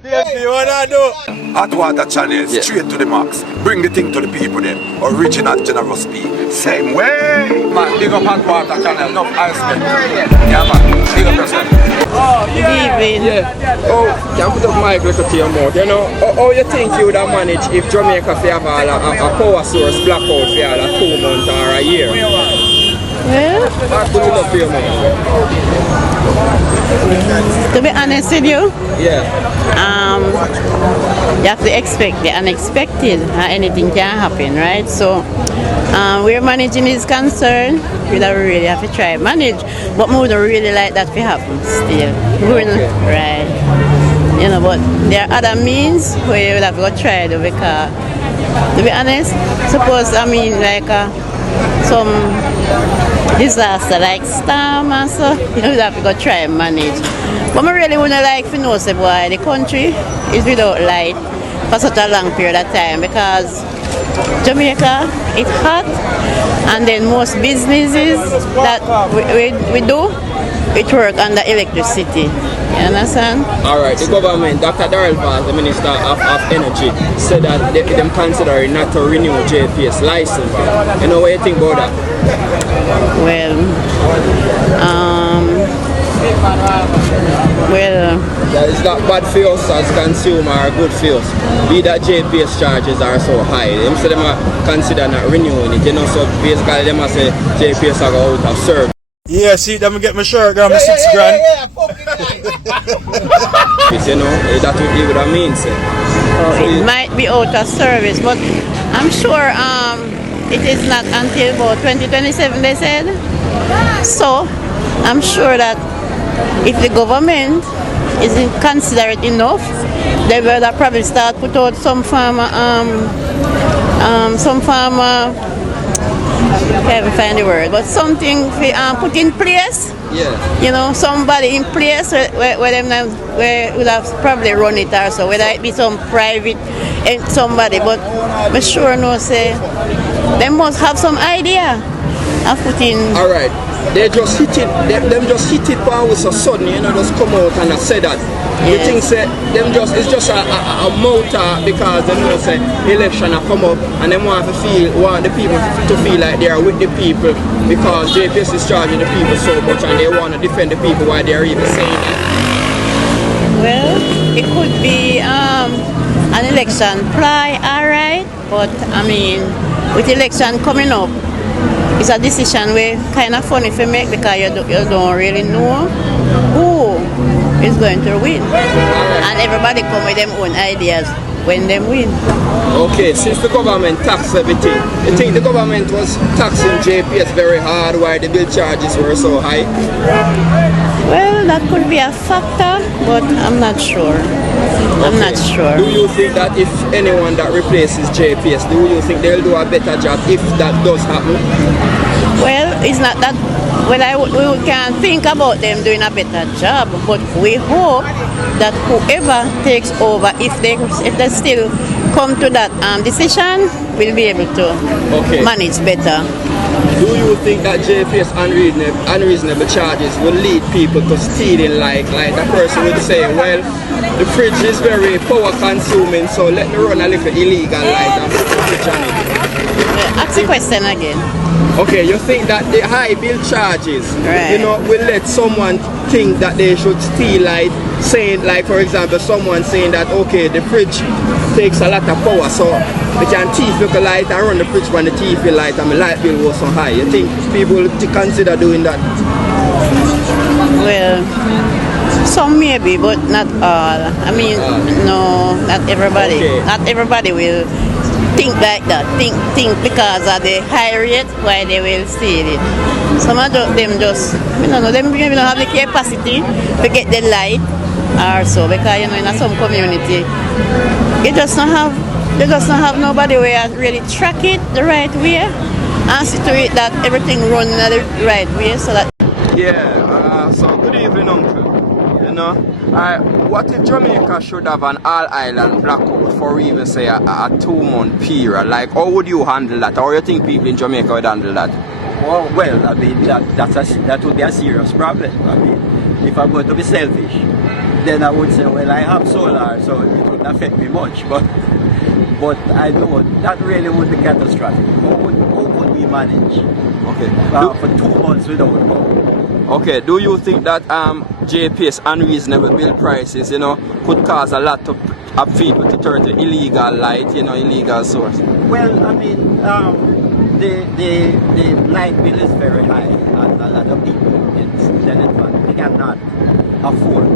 JLP, what I do? Hot water channel, straight to the max. Bring the thing to the people them. Original generous people. Same way. Man, big up hot water channel, enough ice cream. Yeah man, big up yourself. Oh, yeah. Yeah. Oh, can put up mic little to your mouth. You know, how you think you would have managed if Jamaica have a power source blackout for a 2 months or a year? Well, Put it up to your mouth. to be honest with you, Yeah. you have to expect the unexpected. Anything can happen, right? So, where managing is concerned, we don't really have to try manage, but we don't really like that to happen still. Right? You know, but there are other means where you would have to go try to because, to be honest, suppose like some disaster like storm and so, you know, you have to go try and manage. But I really wouldn't like to know, say, boy, the country is without light for such a long period of time because Jamaica, it's hot, and then most businesses that we do, it work under electricity. You understand? Alright, the government, Dr. Darrell Vaz, the Minister of Energy, said that they considering not to renew JPS license. You know what you think about that? Well, Is that bad for us as consumer or good for us? Be that JPS charges are so high. Them say them consider not renewing it, you know, so basically them say JPS are go out of service. Yeah, see, let me get my shirt, got my 6 grand. You know, that would what I mean, say. it might be out of service, but I'm sure it is not until about 2027, they said. So, I'm sure that if the government isn't considerate enough, they will probably start put out some farmer, I can't find the word, but something put in place. Yeah. You know, somebody in place where them will have probably run it or so, whether it be some private and somebody, but I sure no say they must have some idea of putting. Alright. They just hit it, them just hit it power so sudden, you know, just come out and say that. You think say them just it's just a motor because they know say election a come up and they want the people to feel like they are with the people because JPS is charging the people so much and they want to defend the people while they are even saying that. Well, it could be an election ploy, alright, but I mean with election coming up, it's a decision we kind of funny to make because you don't really know who is going to win. And everybody come with their own ideas when they win. Okay, since the government taxed everything, you think the government was taxing JPS very hard while the bill charges were so high? Well, that could be a factor, but I'm not sure. I'm not sure. Do you think that if anyone that replaces JPS, do you think they'll do a better job if that does happen? Well, it's not that. Well, we can think about them doing a better job, but we hope that whoever takes over, if they still come to that decision, will be able to manage better. Do you think that JPS unreasonable charges will lead people to stealing like the person would say, well, the fridge is very power consuming, so let me run a little illegal light and put the fridge on it? Ask the question again. Okay, you think that the high bill charges, you know, will let someone think that they should steal light, saying like for example someone saying that okay the fridge takes a lot of power so they can thief look a light and run the fridge when the thief will light and the light bill was so high. You think people will consider doing that? Well, some maybe, but not all. I mean, no, not everybody. Not everybody will think like that. Think because of the high rate why they will steal it. Some of them just, you know, them don't have the capacity to get the light or so because you know in some community they just don't have nobody where really track it the right way and see to it that everything run in the right way so that. Yeah. So good evening, uncle. You know, what if Jamaica should have an all-island blackout for even say a 2-month period? Like, how would you handle that? Or you think people in Jamaica would handle that? Well, I mean that would be a serious problem. I mean, if I'm going to be selfish, then I would say, well, I have solar, so it wouldn't affect me much. But I know that really would be catastrophic. How would we manage? Okay. For 2 months without power? Okay, do you think that JPS unreasonable bill prices, could cause a lot of people to turn to illegal light, illegal source? Well, I mean, the light bill is very high, and a lot of people in Trinidad cannot afford.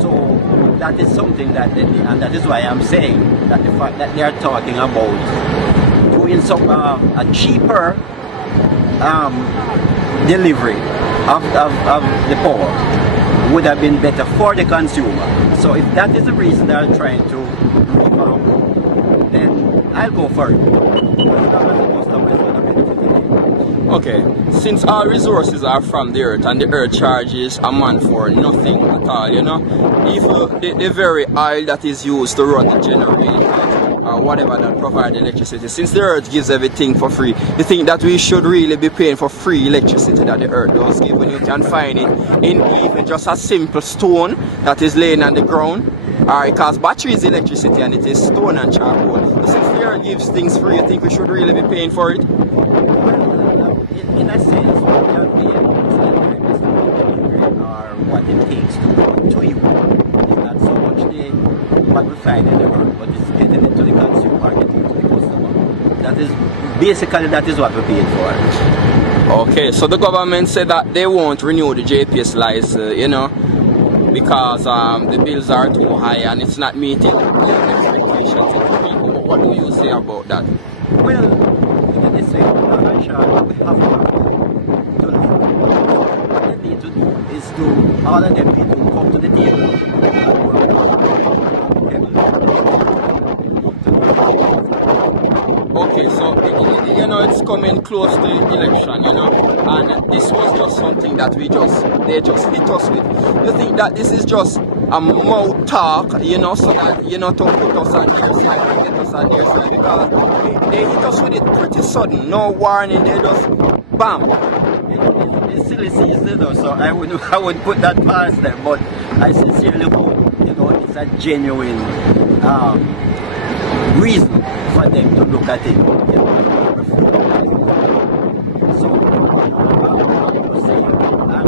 So that is something that, and that is why I'm saying that the fact that they are talking about doing some a cheaper delivery of the power would have been better for the consumer. So if that is the reason they are trying to revamp, then I'll go for it. Okay, since our resources are from the earth and the earth charges a man for nothing at all, if the very oil that is used to run the generator or whatever that provides electricity, since the earth gives everything for free, you think that we should really be paying for free electricity that the earth does give, when you can find it in even just a simple stone that is laying on the ground? Because battery is electricity and it is stone and charcoal. So since the earth gives things free, you think we should really be paying for it? In a sense, what they are paying or what it takes to you. It's not so much what we find in the world, but it's getting into the consumer, getting into the customer. That is what we're paying for. Okay, so the government said that they won't renew the JPS license, because the bills are too high and it's not meeting the expectations of the people. What do you say about that? Well, in this way, we have to live. What they need to do is to all of them need to come to the table and work. Okay, so it's coming close to the election, and this was just something that they just hit us with. You think that this is just a mouth talk, so that, to put us on their side and get us on their side, because they hit us with it pretty sudden, no warning, they just bam. It's silly season though, so I would put that past them, but I sincerely hope, it's a genuine reason for them to look at it. So, I'm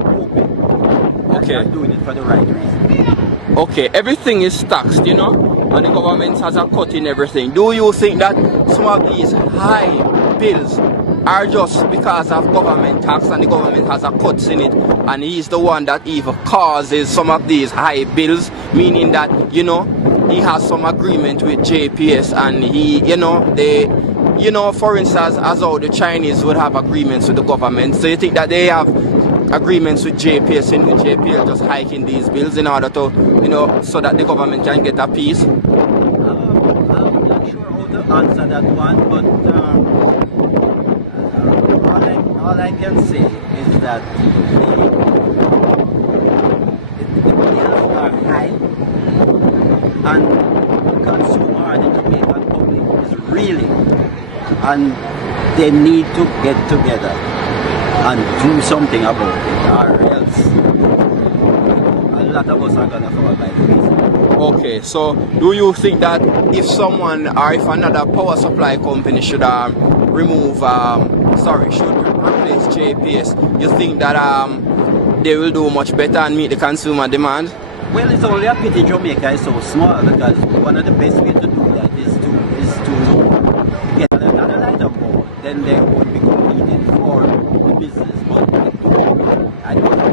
hoping that they're doing it for the right reason. Okay, everything is taxed, and the government has a cut in everything. Do you think that some of these high bills are just because of government tax and the government has a cut in it, and he's the one that even causes some of these high bills, meaning that, he has some agreement with JPS and for instance, as how the Chinese would have agreements with the government. So you think that they have agreements with JPS in which JPS just hiking these bills in order to, so that the government can get a piece? I'm not sure how to answer that one, but all I can say is that the bills are high, and consumer and the Jamaican public is reeling, and they need to get together and do something about it, or else a lot of us are gonna fall by the wayside. Okay, so do you think that if someone or if another power supply company should replace JPS, you think that they will do much better and meet the consumer demand? Well, it's only a pity Jamaica is so small, because one of the best ways to do that is to get another light on board. Then they would be competing for the business. But I don't know.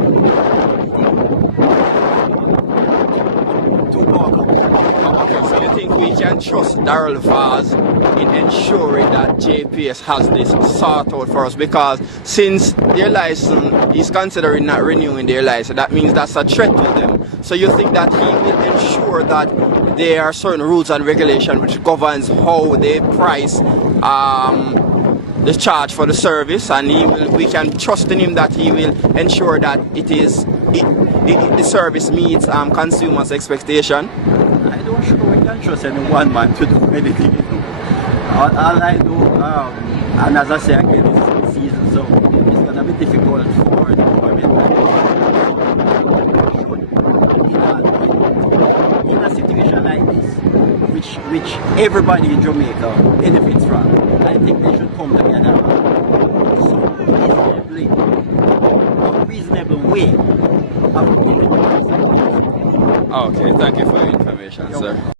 Okay, so you think we can trust Darrell Vaz in ensuring that JPS has this sort out for us? Because since their license is considering not renewing their license, that means that's a threat to them. So you think that he will ensure that there are certain rules and regulations which governs how they price the charge for the service, and we can trust in him that he will ensure that the service meets consumers' expectation? I don't sure we can trust any one man to do anything. All I do, and as I say again, it's season, so it's gonna be difficult for the government which everybody in Jamaica benefits from. I think they should come together a reasonable way of giving. Okay, thank you for your information, sir.